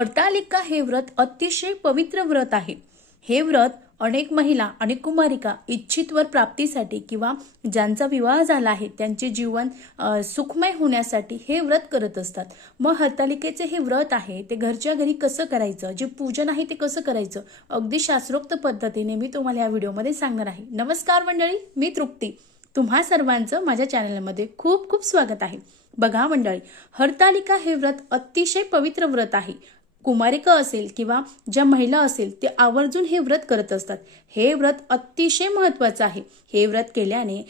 हरतालिका हे व्रत अतिशय पवित्र व्रत आहे. हे व्रत अनेक महिला आणि कुमारिका इच्छितवर प्राप्तीसाठी किंवा ज्यांचा विवाह झाला आहे त्यांचे जीवन सुखमय होण्यासाठी हे व्रत करत असतात. मग हरतालिकेचे हे व्रत आहे ते घरच्या घरी कसं करायचं? जे पूजन आहे ते कसं करायचं? अगदी शास्त्रोक्त पद्धतीने मी तुम्हाला या व्हिडिओमध्ये सांगणार आहे. नमस्कार मंडळी मी तृप्ती. तुम्हा सर्वांचं माझ्या चॅनलमध्ये खूप खूप स्वागत आहे. बघा मंडळी हरतालिका हे व्रत अतिशय पवित्र व्रत आहे. कुमारिका असेल किंवा ज्या महिला असेल ते आवर्जून हे व्रत करत असतात. हे व्रत अतिशय महत्वाचं आहे. हे व्रत केल्याने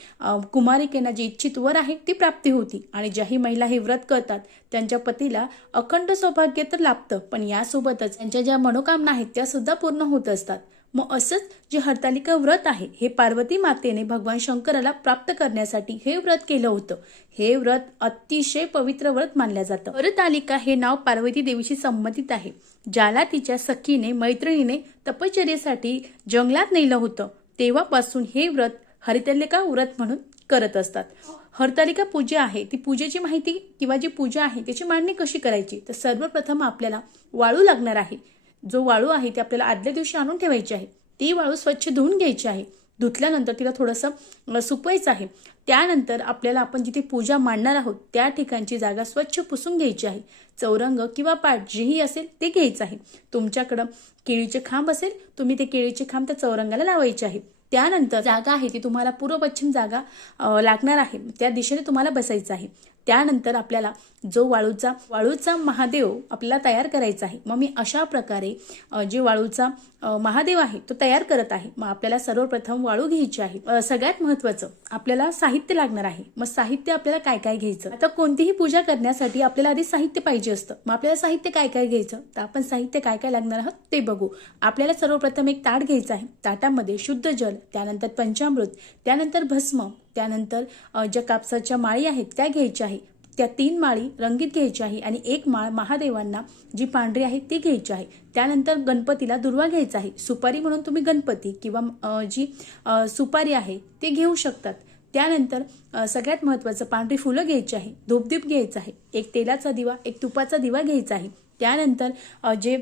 कुमारिकेना जी इच्छित वर आहे ती प्राप्ती होती. आणि ज्याही महिला हे व्रत करतात त्यांच्या पतीला अखंड सौभाग्य तर लाभतं. पण यासोबतच त्यांच्या ज्या मनोकामना आहेत त्या सुद्धा पूर्ण होत असतात. मग असंच जे हरतालिका व्रत आहे हे पार्वती मातेने भगवान शंकराला प्राप्त करण्यासाठी हे व्रत केलं होतं. हे व्रत अतिशय पवित्र व्रत मानलं जातं. हरतालिका हे नाव पार्वती देवीशी संबंधित आहे ज्याला तिच्या सखीने मैत्रिणीने तपश्चर्येसाठी जंगलात नेलं होतं. तेव्हापासून हे व्रत हरितालिका व्रत म्हणून करत असतात. हरतालिका पूजा आहे ती पूजेची माहिती किंवा जी पूजा आहे त्याची मांडणी कशी करायची? तर सर्वप्रथम आपल्याला वाळू लागणार आहे. जो वाळू आहे ते आपल्याला आदल्या दिवशी आणून ठेवायची आहे ती वाळू स्वच्छ धुवून घ्यायची आहे. धुतल्यानंतर तिला थोडंसं सुकवायचं आहे. त्यानंतर आपल्याला आपण जिथे पूजा मांडणार आहोत त्या ठिकाणची जागा स्वच्छ पुसून घ्यायची आहे. चौरंग किंवा पाट जेही असेल ते घ्यायचं आहे. तुमच्याकडं केळीचे खांब असेल तुम्ही ते केळीचे खांब त्या चौरंगाला लावायचे आहे. त्यानंतर जागा आहे ती तुम्हाला पूर्व पश्चिम जागा लागणार आहे. त्या दिशेने तुम्हाला बसायचं आहे. त्यानंतर आपल्याला जो वाळूचा वाळूचा महादेव आपल्याला तयार करायचा आहे मग मी अशा प्रकारे जे वाळूचा महादेव आहे तो तयार करत आहे. मग आपल्याला सर्वप्रथम वाळू घ्यायची आहे. सगळ्यात महत्वाचं आपल्याला साहित्य लागणार आहे. मग साहित्य आपल्याला काय काय घ्यायचं? आता कोणतीही पूजा करण्यासाठी आपल्याला आधी साहित्य पाहिजे असतं. मग आपल्याला साहित्य काय काय घ्यायचं? तर आपण साहित्य काय काय लागणार आहोत ते बघू. आपल्याला सर्वप्रथम एक ताट घ्यायचं आहे. ताटामध्ये शुद्ध जल त्यानंतर पंचामृत त्यानंतर भस्म त्यानंतर ज्या कापसाच्या माळी आहेत त्या घ्यायच्या आहे. त्या तीन माळी रंगीत घ्यायची आहे आणि एक माळ महादेवांना जी पांढरी आहे ती घ्यायची आहे. त्यानंतर गणपतीला दुर्वा घ्यायचा आहे. सुपारी म्हणून तुम्ही गणपती किंवा जी सुपारी आहे ती घेऊ शकतात. त्यानंतर सगळ्यात महत्त्वाचं पांढरी फुलं घ्यायची आहे. धूपदीप घ्यायचं आहे. एक तेलाचा दिवा एक तुपाचा दिवा घ्यायचा आहे. त्यानंतर जे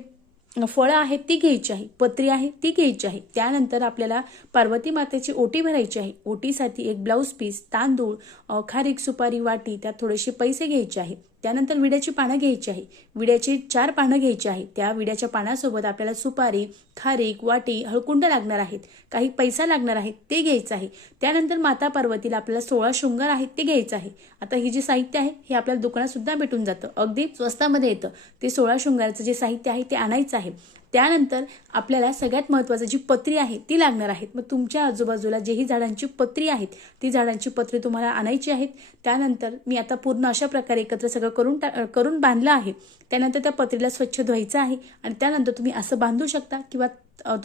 फळं आहेत ती घ्यायची आहे पत्री आहे ती घ्यायची आहे. त्यानंतर आपल्याला पार्वती मातेची ओटी भरायची आहे. ओटीसाठी एक ब्लाऊज पीस तांदूळ खारीक सुपारी वाटी त्यात थोडेसे पैसे घ्यायचे आहे त्यानंतर विड्याची पानं घ्यायची आहे. विड्याची चार पानं घ्यायची आहे त्या विड्याच्या पानासोबत आपल्याला सुपारी खारीक वाटी हळकुंड लागणार आहेत. काही पैसा लागणार आहेत ते घ्यायचं आहे. त्यानंतर माता पार्वतीला आपल्याला सोळा शृंगार आहेत ते घ्यायचं आहे. आता हे जे साहित्य आहे हे आपल्याला दुकानात सुद्धा भेटून जातं. अगदी स्वस्तामध्ये येतं. ते सोळा शृंगाराचं जे साहित्य आहे ते आणायचं आहे. त्यानंतर आपल्याला सगळ्यात महत्त्वाचं जी पत्री आहे ती लागणार आहेत. मग तुमच्या आजूबाजूला जेही झाडांची पत्री आहेत ती झाडांची पत्री तुम्हाला आणायची आहेत. त्यानंतर मी आता पूर्ण अशा प्रकारे एकत्र सगळं करून टा करून बांधलं आहे. त्यानंतर त्या पत्रीला स्वच्छ धुवायचं आहे आणि त्यानंतर तुम्ही असं बांधू शकता किंवा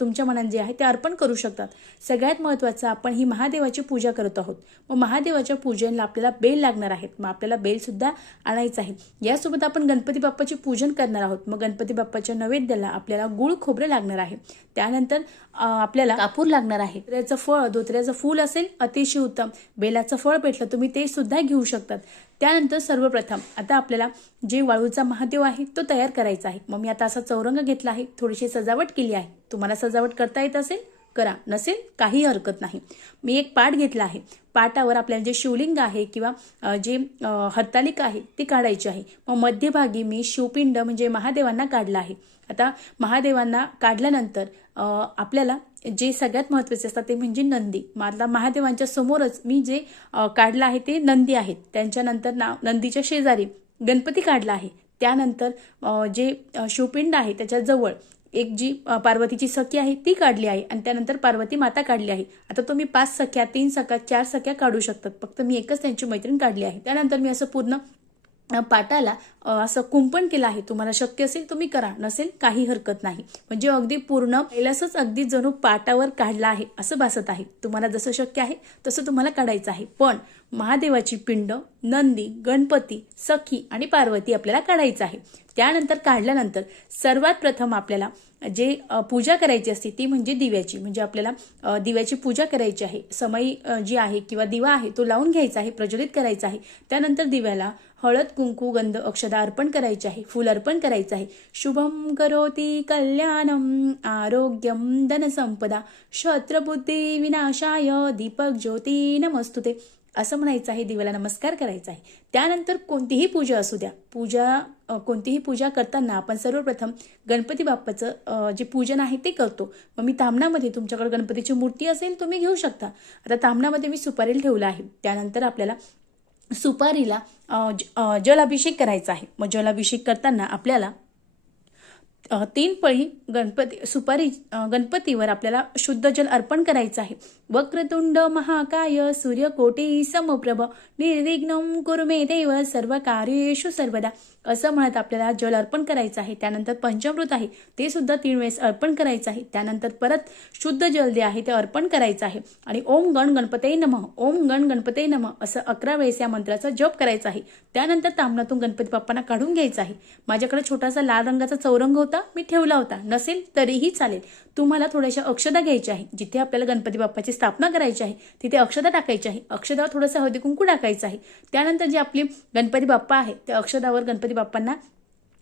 तुमच्या मनात जे आहे ते अर्पण करू शकतात. सगळ्यात महत्त्वाचं आपण ही महादेवाची पूजा करत आहोत. मग महादेवाच्या पूजनला आपल्याला बेल लागणार आहेत. मग आपल्याला बेलसुद्धा आणायचं आहे. यासोबत आपण गणपती बाप्पाचे पूजन करणार आहोत. मग गणपती बाप्पाच्या नैवेद्याला आपल्याला गुळ खोबरं लागणार आहे. त्यानंतर आपल्याला कापूर लागणार आहे. धोत्र्याचं फळ धोत्र्याचं फूल असेल अतिशय उत्तम. बेलाचं फळ भेटलं तुम्ही ते सुद्धा घेऊ शकतात. त्यानंतर सर्वप्रथम आता आपल्याला जे वाळूचा महादेव आहे तो तयार करायचा आहे. मग मी आता असा चौरंग घेतला आहे. थोडीशी सजावट केली आहे. तुम्हाला सजावट करता येत असेल? करा. नसेल काही हरकत नाही. मी एक पाट घेतला आहे. पाटावर आपल्याला जे शिवलिंग आहे किंवा जे हरतालिका आहे ती काढायची आहे. मग मध्यभागी मी शिवपिंड म्हणजे महादेवांना काढला आहे. आता महादेवांना काढल्यानंतर आपल्याला जे सगळ्यात महत्त्वाचे असतात ते म्हणजे नंदी. मला महादेवांच्या समोरच मी जे काढलं आहे ते नंदी आहेत. त्यांच्यानंतर ना नंदीच्या शेजारी गणपती काढला आहे. त्यानंतर जे शिवपिंड आहे त्याच्याजवळ एक जी पार्वतीची सखी आहे ती काढली आहे आणि त्यानंतर पार्वती माता काढली आहे. आता तुम्ही पाच सख्या तीन सख्या चार सख्या काढू शकतात. फक्त मी एकच त्यांची मैत्रीण काढली आहे. त्यानंतर मी असं पूर्ण पाटाला असं कुंपण केलं आहे. तुम्हाला शक्य असेल तुम्ही करा. नसेल काही हरकत नाही. म्हणजे अगदी पूर्ण कैलासच अगदी जणू पाटावर काढला आहे असं भासत आहे. तुम्हाला जसं शक्य आहे तसं तुम्हाला काढायचं आहे. पण महादेवाची पिंड नंदी गणपती सखी आणि पार्वती आपल्याला काढायचं आहे. त्यानंतर काढल्यानंतर सर्वात प्रथम आपल्याला जे पूजा करायची असते ती म्हणजे दिव्याची. म्हणजे आपल्याला दिव्याची पूजा करायची आहे. समई जी आहे किंवा दिवा आहे तो लावून घ्यायचा आहे प्रज्वलित करायचा आहे. त्यानंतर दिव्याला हळद कुंकू गंध अक्षदा अर्पण करायचे आहे. फुल अर्पण करायचं आहे. शुभम करोती कल्याणम आरोग्यम धनसंपदा शत्रबुद्धी विनाशाय दीपक ज्योती नमस्तुते. असं म्हणायचं आहे देवाला नमस्कार करायचा आहे. त्यानंतर कोणतीही पूजा असू द्या. पूजा कोणतीही पूजा करताना आपण सर्वप्रथम गणपती बाप्पाचं जे पूजन आहे ते करतो. मग मी तामणामध्ये तुमच्याकडे गणपतीची मूर्ती असेल तुम्ही घेऊ शकता. आता तामणामध्ये मी सुपारीला ठेवलं आहे. त्यानंतर आपल्याला सुपारीला ज- जलाभिषेक करायचा आहे. मग जलाभिषेक करताना आपल्याला तीन पळी गणपती सुपारी गणपतीवर आपल्याला शुद्ध जल अर्पण करायचं आहे. वक्रतुंड महाकाय सूर्यकोटी समप्रभ निर्विघ्न कुरु मे देव सर्व कार्येषु सर्वदा. असं म्हणत आपल्याला जल अर्पण करायचं आहे त्यानंतर पंचामृत आहे ते सुद्धा तीन वेळेस अर्पण करायचं आहे. त्यानंतर परत शुद्ध जल जे आहे ते अर्पण करायचं आहे. आणि ओम गण गणपते नम ओम गण गणपते नम असं अकरा वेळेस या मंत्राचा जप करायचा आहे. त्यानंतर तांबणातून गणपती बाप्पांना काढून घ्यायचं आहे. माझ्याकडे छोटासा लाल रंगाचा चौरंग होता मी ठेवला होता. नसेल तरीही चालेल. तुम्हाला थोड्याशा अक्षदा घ्यायच्या आहे जिथे आपल्याला गणपती बाप्पाची स्थापना करायची आहे तिथे अक्षदा टाकायची आहे. अक्षदावर थोडंसं हळदी कुंकू टाकायचं आहे. त्यानंतर जे आपली गणपती बाप्पा आहे त्या अक्षदावर गणपती बाप्पांना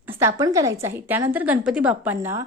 स्थापन करायचं आहे. त्यानंतर गणपती बाप्पांना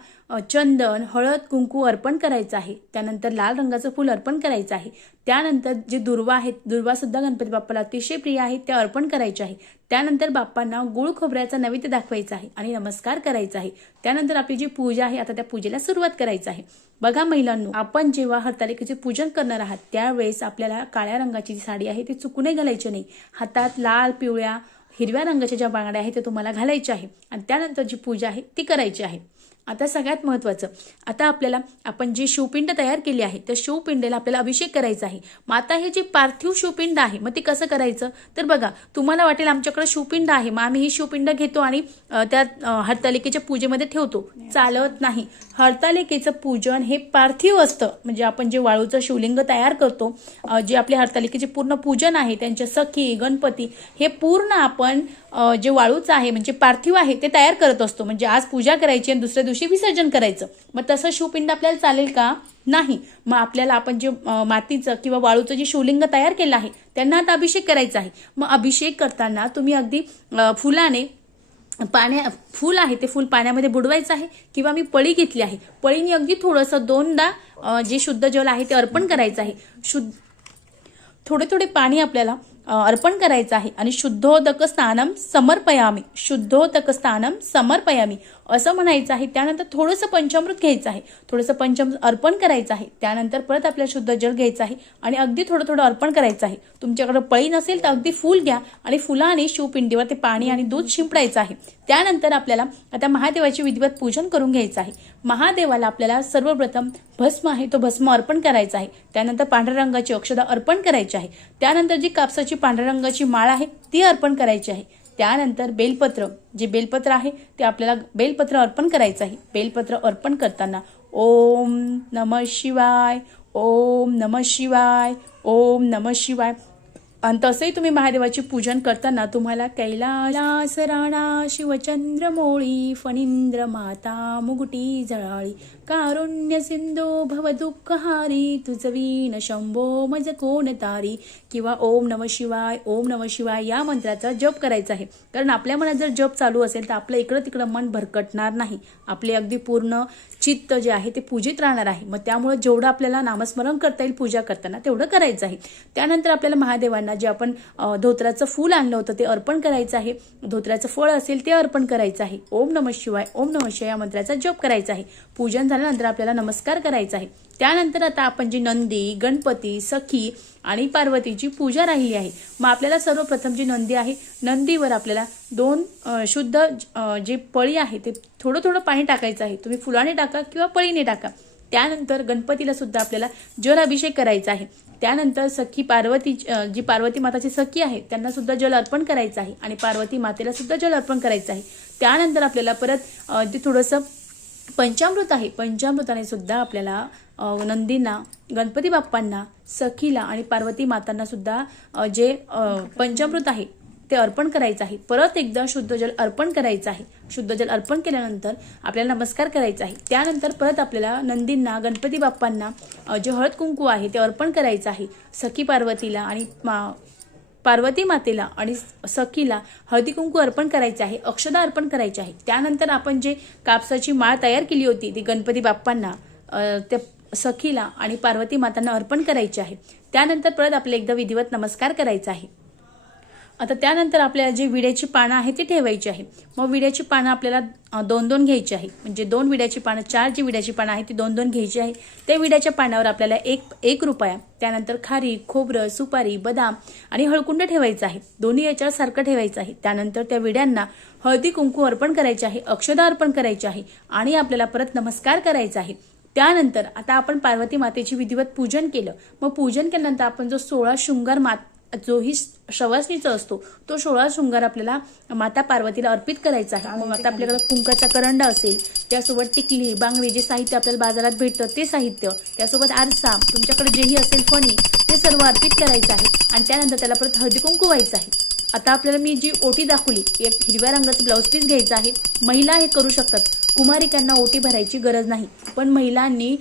चंदन हळद कुंकू अर्पण करायचं आहे. त्यानंतर लाल रंगाचं फूल अर्पण करायचं आहे. त्यानंतर जे दुर्वा आहेत दुर्वासुद्धा गणपती बाप्पाला अतिशय प्रिय आहेत त्या अर्पण करायचे आहे. त्यानंतर बाप्पांना गुळ खोबऱ्याचा नैवेद्य दाखवायचा आहे आणि नमस्कार करायचा आहे. त्यानंतर आपली जी पूजा आहे आता त्या पूजेला सुरुवात करायचं आहे. बघा महिलांनो आपण जेव्हा हरतालिकेचे पूजन करणार आहात त्यावेळेस आपल्याला काळ्या रंगाची जी साडी आहे ती चुकूनही घालायची नाही. हातात लाल पिवळ्या हिरव्या रंगाच्या ज्या बांगड्या आहेत त्या तुम्हाला घालायच्या आहे आणि त्यानंतर जी पूजा आहे ती करायची आहे. आता सगळ्यात महत्त्वाचं आता आपल्याला आपण जी शिवपिंड तयार केली आहे त्या शिवपिंडेला आपल्याला अभिषेक करायचा आहे. मग आता हे जे पार्थिव शिवपिंड आहे मग ते कसं करायचं? तर बघा तुम्हाला वाटेल आमच्याकडे शिवपिंड आहे मग आम्ही ही शिवपिंड घेतो आणि त्या हरतालिकेच्या पूजेमध्ये ठेवतो. चालत नाही. हरतालिकेचं पूजन हे पार्थिव असतं. म्हणजे आपण जे वाळूचं शिवलिंग तयार करतो जे आपले हरतालिकेचे पूर्ण पूजन आहे त्यांच्या सखी गणपती हे पूर्ण आपण जे वाळूचं आहे म्हणजे पार्थिव आहे ते तयार करत असतो. म्हणजे आज पूजा करायची आणि दुसऱ्या दिवशी विसर्जन करायचं. मग तसं शिवपिंड आपल्याला चालेल का? नाही. मग आपल्याला आपण जे मातीचं किंवा वाळूचं जे शिवलिंग तयार केलं आहे त्यांना आता अभिषेक करायचा आहे. मग अभिषेक करताना तुम्ही अगदी फुलाने पाण्या फूल आहे ते फूल पाण्यामध्ये बुडवायचं आहे किंवा मी पळी घेतली आहे. पळीने अगदी थोडंसं दोनदा जे शुद्ध जल आहे ते अर्पण करायचं आहे. शुद्ध थोडे थोडे पाणी आपल्याला अर्पण करायचं आहे. आणि शुद्धोदक स्नानम समर्पयामी. शुद्धोदक स्नानम समर्पयामी. असं म्हणायचं आहे त्यानंतर थोडंसं पंचामृत घ्यायचं आहे. थोडंसं पंचामृत अर्पण करायचं आहे. त्यानंतर परत आपल्याला शुद्ध जल घ्यायचं आहे आणि अगदी थोडं थोडं अर्पण करायचं आहे. तुमच्याकडे पळी नसेल तर अगदी फूल घ्या आणि फुलाने शिवपिंडीवर ते पाणी आणि दूध शिंपडायचं आहे. त्यानंतर आपल्याला आता महादेवाची विधिवत पूजन करून घ्यायचं आहे. महादेवाला आपल्याला सर्वप्रथम भस्म आहे तो भस्म अर्पण करायचा आहे. त्यानंतर पांढऱ्या रंगाची अक्षदा अर्पण करायची आहे. त्यानंतर जी कापसाची पांढऱ्या रंगाची माळ आहे ती अर्पण करायची आहे. त्यानंतर बेलपत्र. जे बेलपत्र आहे ते आपल्याला बेलपत्र अर्पण करायचं आहे. बेलपत्र अर्पण करताना ओम नम शिवाय ओम नम शिवाय ओम नम शिवाय. आणि तसंही तुम्ही महादेवाचे पूजन करताना तुम्हाला कैलास राणा शिवचंद्र मोळी फणींद्र माता मुगुटी जळाळी कारुण्य सिंधू भव दुःखहारी तुझ वीण शंभो मज कोण तारी किंवा ओम नम शिवाय ओम नम शिवाय या मंत्राचा जप करायचा आहे. कारण आपल्या मनात जर जप चालू असेल तर आपलं इकडं तिकडं मन भरकटणार नाही. आपले अगदी पूर्ण चित्त जे आहे ते पूजित राहणार आहे. मग त्यामुळे जेवढं आपल्याला नामस्मरण करता येईल पूजा करताना तेवढं करायचं आहे. त्यानंतर आपल्याला महादेवांना जे आपण धोत्राचं फूल आणलं होतं ते अर्पण करायचं आहे. धोत्राचं फळ असेल ते अर्पण करायचं आहे. ओम नम शिवाय ओम नम शिवाय या मंत्राचा जप करायचा आहे. पूजन झाल्यानंतर आपल्याला नमस्कार करायचा आहे. त्यानंतर आता आपण जी नंदी गणपती सखी आणि पार्वतीची पूजा राहिली आहे. मग आपल्याला सर्वप्रथम जी नंदी आहे नंदीवर आपल्याला दोन शुद्ध जे पळी आहे ते थोडं थोडं पाणी टाकायचं आहे. तुम्ही फुलाने टाका किंवा पळीने टाका. त्यानंतर गणपतीला सुद्धा आपल्याला जल अभिषेक करायचा आहे. त्यानंतर सखी पार्वती जी पार्वती माताची सखी आहे त्यांना सुद्धा जल अर्पण करायचं आहे आणि पार्वती मातेला सुद्धा जल अर्पण करायचं आहे. त्यानंतर आपल्याला परत ते जे थोडंसं पंचामृत आहे पंचामृताने सुद्धा आपल्याला नंदींना गणपती बाप्पांना सखीला आणि पार्वती मातांना सुद्धा जे पंचामृत आहे ते अर्पण करायचं आहे. परत एकदा शुद्ध जल अर्पण करायचं आहे. शुद्ध जल अर्पण केल्यानंतर आपल्याला नमस्कार करायचा आहे. त्यानंतर परत आपल्याला नंदींना गणपती बाप्पांना जे हळद कुंकू आहे ते अर्पण करायचं आहे. सखी पार्वतीला आणि मा- पार्वती मातेला आणि सखीला हळदी कुंकू अर्पण करायचे आहे. अक्षदा अर्पण करायचे आहे. त्यानंतर आपण जे कापसाची माळ तयार केली होती ती गणपती बाप्पांना त्या सखीला आणि पार्वती मातांना अर्पण करायची आहे. त्यानंतर परत आपले एकदा विधिवत नमस्कार करायचा आहे. आता त्यानंतर आपल्याला जी विड्याची पानं आहे ती ठेवायची आहे. मग विड्याची पानं आपल्याला दोन दोन घ्यायची आहे. म्हणजे दोन विड्याची पानं चार जी विड्याची पानं आहे ती दोन दोन घ्यायची आहे. त्या विड्याच्या पानावर आपल्याला एक एक रुपया त्यानंतर खारी खोबरं सुपारी बदाम आणि हळकुंड ठेवायचं आहे. दोन्ही याच्यावर सारखं ठेवायचं आहे. त्यानंतर त्या विड्यांना हळदी कुंकू अर्पण करायचे आहे अक्षदा अर्पण करायचे आहे आणि आपल्याला परत नमस्कार करायचा आहे. त्यानंतर आता आपण पार्वती मातेची विधिवत पूजन केलं. मग पूजन केल्यानंतर आपण जो सोळा शृंगार मात जोही शवासनीचा असतो तो सोळा शृंगार आपल्याला माता पार्वतीला अर्पित करायचा आहे. मग आता आपल्याकडे कुंकाचा करंडा असेल त्यासोबत टिकली बांगडी जे साहित्य आपल्याला बाजारात भेटतं ते साहित्य त्यासोबत आरसा तुमच्याकडे जेही असेल फणी ते सर्व अर्पित करायचं आहे आणि त्यानंतर त्याला परत हळदी कुंकू व्हायचं आहे. आता आपल्याला मी जी ओटी दाखवली एक हिरव्या रंगाचं ब्लाऊज पीस घ्यायचं आहे. महिला हे करू शकतात. कुमारिकांना ओटी भरायची गरज नाही. पण महिलांनी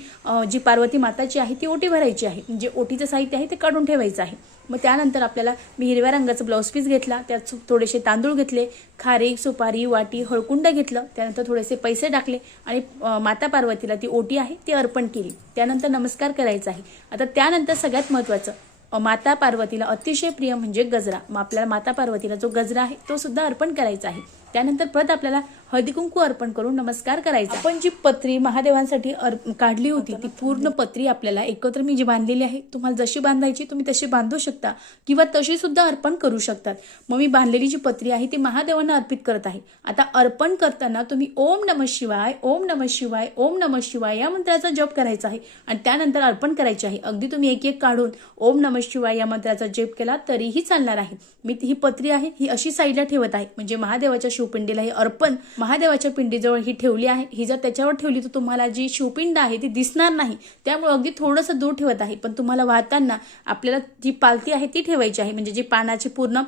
जी पार्वती माताची आहे ती ओटी भरायची आहे. म्हणजे ओटीचं साहित्य आहे ते काढून ठेवायचं आहे. मग त्यानंतर आपल्याला मी हिरव्या रंगाचं ब्लाऊज पीस घेतला त्यात थोडेसे तांदूळ घेतले खारी सुपारी वाटी हळकुंड घेतलं त्यानंतर थोडेसे पैसे टाकले आणि माता पार्वतीला ती ओटी आहे ती अर्पण केली. त्यानंतर नमस्कार करायचा आहे. आता त्यानंतर सगळ्यात महत्त्वाचं माता पार्वतीला अतिशय प्रिय म्हणजे गजरा. मग आपल्याला माता पार्वतीला जो गजरा आहे तो सुद्धा अर्पण करायचा आहे. त्यानंतर परत आपल्याला हळदी कुंकू अर्पण करून नमस्कार करायचा. आपण जी पत्री महादेवांसाठी अर्प काढली होती ती पूर्ण पत्री आपल्याला एकत्र मी जी बांधलेली आहे तुम्हाला जशी बांधायची तुम्ही तशी बांधू शकता किंवा तशी सुद्धा अर्पण करू शकतात. मग मी बांधलेली जी पत्री आहे ती महादेवांना अर्पित करत आहे. आता अर्पण करताना तुम्ही ओम नम शिवाय ओम नम शिवाय ओम नम शिवाय या मंत्राचा जप करायचा आहे आणि त्यानंतर अर्पण करायचे आहे. अगदी तुम्ही एक एक काढून ओम नम शिवाय या मंत्राचा जप केला तरीही चालणार आहे. मी ती- ही पत्री आहे ही अशी साईडला ठेवत आहे. म्हणजे महादेवाच्या शिवपिंडीला हे अर्पण महादेवाच्या पिंडीजवळ ही ठेवली आहे. ही जर त्याच्यावर ठेवली तर तुम्हाला जी शिवपिंड आहे ती दिसणार नाही. त्यामुळे अगदी थोडंसं दूर ठेवत आहे. पण तुम्हाला वाहताना आपल्याला जी पालथी आहे ती ठेवायची आहे. म्हणजे जी पानाची पूर्ण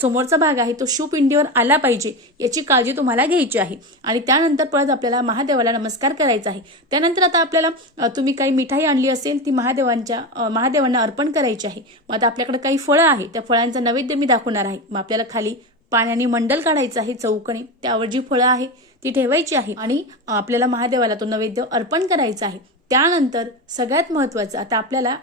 समोरचा भाग आहे तो शिवपिंडीवर आला पाहिजे याची काळजी तुम्हाला घ्यायची आहे. आणि त्यानंतर परत आपल्याला महादेवाला नमस्कार करायचा आहे. त्यानंतर आता आपल्याला तुम्ही काही मिठाई आणली असेल ती महादेवांच्या महादेवांना अर्पण करायची आहे. मग आता आपल्याकडे काही फळं आहे. त्या फळांचा नैवेद्य मी दाखवणार आहे. मग आपल्याला खाली पाण्याने मंडल काढायचं आहे चौकणी. त्यावर जी फळं आहे ती ठेवायची आहे आणि आपल्याला महादेवाला तो नैवेद्य अर्पण करायचा आहे. त्यानंतर सगळ्यात महत्त्वाचं आता आपल्याला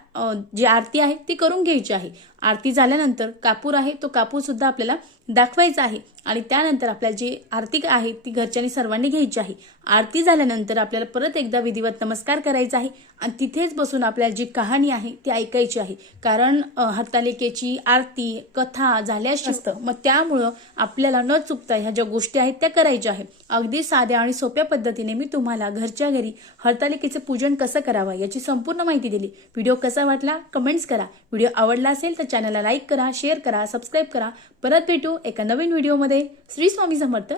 जी आरती आहे ती करून घ्यायची आहे. आरती झाल्यानंतर कापूर आहे तो कापूर सुद्धा आपल्याला दाखवायचा आहे. आणि त्यानंतर आपल्याला जी आरती आहे ती घरच्यांनी सर्वांनी घ्यायची आहे. आरती झाल्यानंतर आपल्याला परत एकदा विधिवत नमस्कार करायचा आहे आणि तिथेच बसून आपल्याला जी कहाणी आहे ती ऐकायची आहे. कारण अ, हरतालिकेची आरती कथा झाल्याशी असतं. मग त्यामुळं आपल्याला न चुकता ह्या ज्या गोष्टी आहेत त्या करायच्या आहेत अगदी साध्या आणि सोप्या पद्धतीने मी तुम्हाला घरच्या घरी हरतालिकेचं पूजन कसं करावं याची संपूर्ण माहिती दिली. व्हिडिओ कसा वाटला? कमेंट्स करा. व्हिडिओ आवडला असेल तर चॅनलला लाईक करा शेअर करा सबस्क्राईब करा. परत भेटू एका नवीन व्हिडिओमध्ये श्री स्वामी समर्थ.